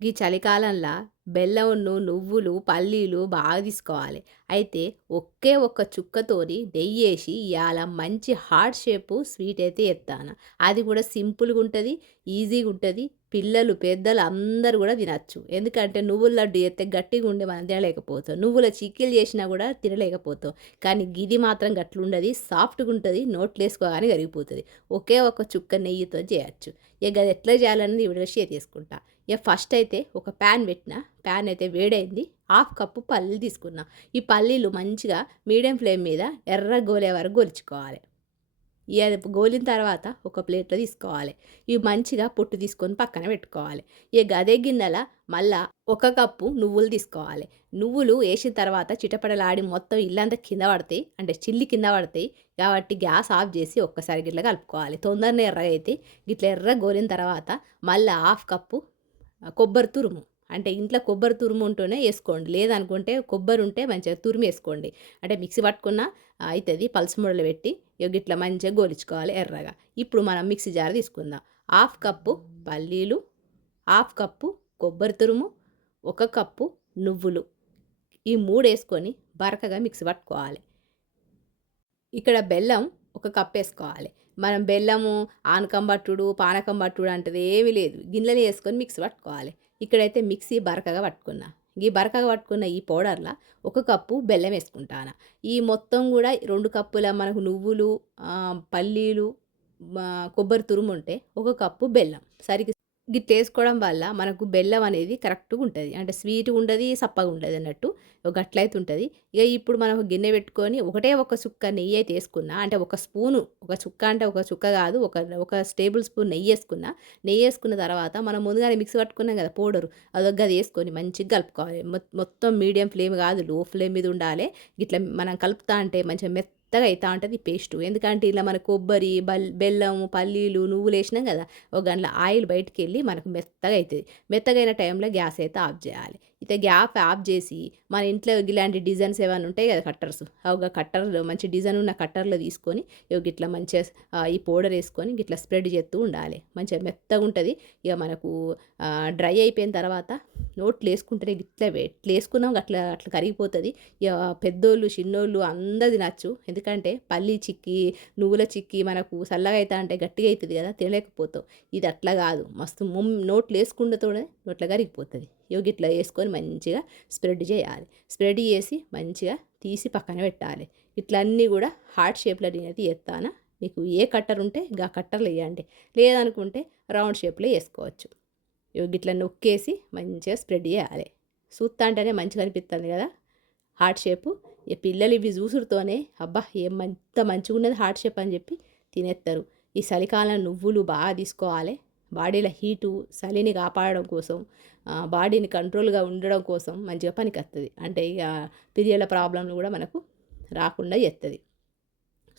ఈ చలికాలంలో బెల్లంను నువ్వులు పల్లీలు బాగా తీసుకోవాలి. అయితే ఒకే ఒక్క చుక్కతోని నెయ్యేసి ఇవాళ మంచి హార్ట్ షేపు స్వీట్ అయితే ఎత్తాను. అది కూడా సింపుల్గా ఉంటుంది ఈజీగా ఉంటుంది. పిల్లలు పెద్దలు అందరూ కూడా తినచ్చు. ఎందుకంటే నువ్వుల లడ్డు ఎత్తే గట్టిగా ఉండే మనం తినలేకపోతాం. నువ్వుల చిక్కీలు చేసినా కూడా తినలేకపోతాం. కానీ గిది మాత్రం గట్లుండదు సాఫ్ట్గా ఉంటుంది నోట్లు వేసుకోగానే కరిగిపోతుంది. ఒకే ఒక చుక్క నెయ్యితో చేయొచ్చు. ఇక అది ఎట్లా చేయాలన్నది ఇప్పుడు షేర్ చేసుకుంటా. ఇక ఫస్ట్ అయితే ఒక ప్యాన్ పెట్టిన ప్యాన్ అయితే వేడైంది. హాఫ్ కప్పు పల్లీలు తీసుకున్నా. ఈ పల్లీలు మంచిగా మీడియం ఫ్లేమ్ మీద ఎర్ర గోలే వరకు గొలుచుకోవాలి. ఇక గోలిన తర్వాత ఒక ప్లేట్లో తీసుకోవాలి. ఇవి మంచిగా పొట్టు తీసుకొని పక్కన పెట్టుకోవాలి. ఇక గదే గిన్నెల మళ్ళా ఒక కప్పు నువ్వులు తీసుకోవాలి. నువ్వులు వేసిన తర్వాత చిటపడలాడి మొత్తం ఇల్లంతా కింద పడతాయి. అంటే చిల్లి కింద పడతాయి. కాబట్టి గ్యాస్ ఆఫ్ చేసి ఒక్కసారి గిట్ల కలుపుకోవాలి. తొందరనే ఎర్రగా అయితే గిట్ల ఎర్ర గోలిన తర్వాత మళ్ళీ హాఫ్ కప్పు కొబ్బరి తురుము. అంటే ఇంట్లో కొబ్బరి తురుము ఉంటూనే వేసుకోండి. లేదనుకుంటే కొబ్బరి ఉంటే మంచిగా తురుము వేసుకోండి. అంటే మిక్సీ పట్టుకున్న అవుతుంది పలుసు ముడలు పెట్టి ఇట్లా మంచిగా గోలించుకోవాలి ఎర్రగా. ఇప్పుడు మనం మిక్సీ జార్ తీసుకుందాం. హాఫ్ కప్పు పల్లీలు హాఫ్ కప్పు కొబ్బరి తురుము ఒక కప్పు నువ్వులు. ఈ మూడు వేసుకొని బరకగా మిక్సీ పట్టుకోవాలి. ఇక్కడ బెల్లం ఒక కప్ వేసుకోవాలి. మనం బెల్లము ఆనకం పట్టుడు పానకం పట్టుడు అంటది ఏమీ లేదు. గిన్నెలు వేసుకొని మిక్సీ పట్టుకోవాలి. ఇక్కడైతే మిక్సీ బరకగా పట్టుకున్నా. ఈ బరకగా పట్టుకున్న ఈ పౌడర్లో ఒక కప్పు బెల్లం వేసుకుంటాను. ఈ మొత్తం కూడా రెండు కప్పుల మనకు నువ్వులు పల్లీలు కొబ్బరి తురుము ఉంటే ఒక కప్పు బెల్లం. సరిగ్గా గిట్ వేసుకోవడం వల్ల మనకు బెల్లం అనేది కరెక్ట్గా ఉంటుంది. అంటే స్వీట్గా ఉండదు సప్పగా ఉండదు అన్నట్టు గట్లయితే ఉంటుంది. ఇక ఇప్పుడు మనం గిన్నె పెట్టుకొని ఒకటే ఒక చుక్క నెయ్యి అయితే వేసుకున్నా అంటే ఒక స్పూను ఒక చుక్క అంటే ఒక చుక్క కాదు ఒక ఒక టేబుల్ స్పూన్ నెయ్యి వేసుకున్నా నెయ్యి వేసుకున్న తర్వాత మనం ముందుగానే మిక్సీ పట్టుకున్నాం కదా పౌడరు అదొక అది వేసుకొని మంచిగా కలుపుకోవాలి. మొత్తం మీడియం ఫ్లేమ్ కాదు లో ఫ్లేమ్ మీద ఉండాలి. ఇట్లా మనం కలుపుతా అంటే మంచిగా మెత్త మెత్తగా అవుతా ఉంటుంది పేస్టు. ఎందుకంటే ఇలా మన కొబ్బరి బల్ బెల్లం పల్లీలు నువ్వులు వేసినాం కదా ఒక గంటల ఆయిల్ బయటికి వెళ్ళి మనకు మెత్తగా అవుతుంది మెత్తగైన టైంలో గ్యాస్ అయితే ఆఫ్ చేయాలి. అయితే గ్యాప్ ఆఫ్ చేసి మన ఇంట్లో ఇలాంటి డిజైన్స్ ఏమైనా ఉంటాయి కదా కట్టర్స్ ఒక కట్టర్ మంచి డిజైన్ ఉన్న కట్టర్లో తీసుకొని ఇట్లా మంచిగా ఈ పౌడర్ వేసుకొని ఇట్లా స్ప్రెడ్ చేస్తూ ఉండాలి. మంచిగా మెత్తగా ఉంటుంది. ఇక మనకు డ్రై అయిపోయిన తర్వాత నోట్లు వేసుకుంటేనే ఇట్లా ఎట్లా వేసుకున్నాం అట్లా అట్లా కరిగిపోతుంది పెద్దోళ్ళు చిన్నోళ్ళు అందరు తినచ్చు ఎందుకంటే పల్లి చిక్కి నువ్వుల చిక్కి మనకు చల్లగా అవుతా అంటే గట్టిగా అవుతుంది కదా తినలేకపోతాం. ఇది అట్లా కాదు. మస్తు నోట్లు వేసుకుంటతోనే నోట్ల కరిగిపోతుంది. యోగి ఇట్లా వేసుకొని మంచిగా స్ప్రెడ్ చేయాలి. స్ప్రెడ్ చేసి మంచిగా తీసి పక్కన పెట్టాలి. ఇట్లా అన్నీ కూడా హార్ట్ షేప్లో నేనైతే ఎత్తానా మీకు ఏ కట్టర్ ఉంటే గా కట్టర్లు వేయండి లేదనుకుంటే రౌండ్ షేప్లో వేసుకోవచ్చు ఇట్లా నొక్కేసి మంచిగా స్ప్రెడ్ చేయాలి. చూస్తా అంటేనే మంచిగా అనిపిస్తుంది కదా? Heart shape. ఈ పిల్లలు ఇవి చూసుడుతోనే అబ్బా ఏం ఎంత మంచిగా ఉన్నది హార్ట్ షేప్ అని చెప్పి తినేస్తారు ఈ చలికాలం నువ్వులు బాగా తీసుకోవాలి. బాడీలో హీటు చలిని కాపాడడం కోసం బాడీని కంట్రోల్గా ఉండడం కోసం మంచిగా పనికొస్తుంది అంటే ఇక పిరియల ప్రాబ్లంలు కూడా మనకు రాకుండా చేస్తుంది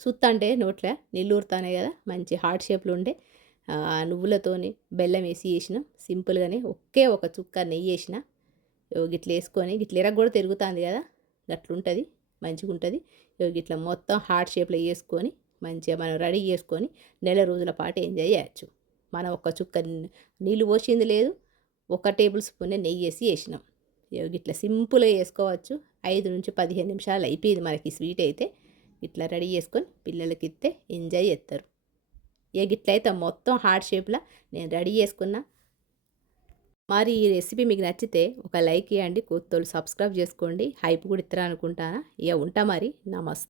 సుత్త అంటే నోట్లో నీళ్ళు ఊరుతానే కదా? మంచి హార్ట్ షేప్లు ఉండే నువ్వులతోని బెల్లం వేసి వేసినాం సింపుల్గానే ఒకే ఒక చుక్క నెయ్యి వేసిన. గిట్ల వేసుకొని గిట్ల ఎరగ కూడా తిరుగుతుంది కదా. గట్లుంటుంది మంచిగా ఉంటుంది గిట్ల మొత్తం హార్ట్ షేప్లో వేసుకొని మంచిగా మనం రెడీ చేసుకొని నెల రోజుల పాటు ఎంజాయ్ చేయొచ్చు. మనం ఒక చుక్క నీళ్ళు పోసింది లేదు. ఒక టేబుల్ స్పూన్ నెయ్యి వేసి వేసినాం. ఇట్లా సింపుల్గా వేసుకోవచ్చు ఐదు నుంచి పదిహేను నిమిషాలు అయిపోయింది మనకి స్వీట్ అయితే. ఇట్లా రెడీ చేసుకొని పిల్లలకి ఇస్తే ఎంజాయ్ చేస్తారు ఇక మొత్తం హార్ట్ షేప్లో నేను రెడీ చేసుకున్నా. మరి ఈ రెసిపీ మీకు నచ్చితే ఒక లైక్ ఇవ్వండి కొత్తోళ్ళు సబ్స్క్రైబ్ చేసుకోండి. హైప్ కూడా ఇస్తారనుకుంటానా ఇక ఉంటా మరి. నమస్తే.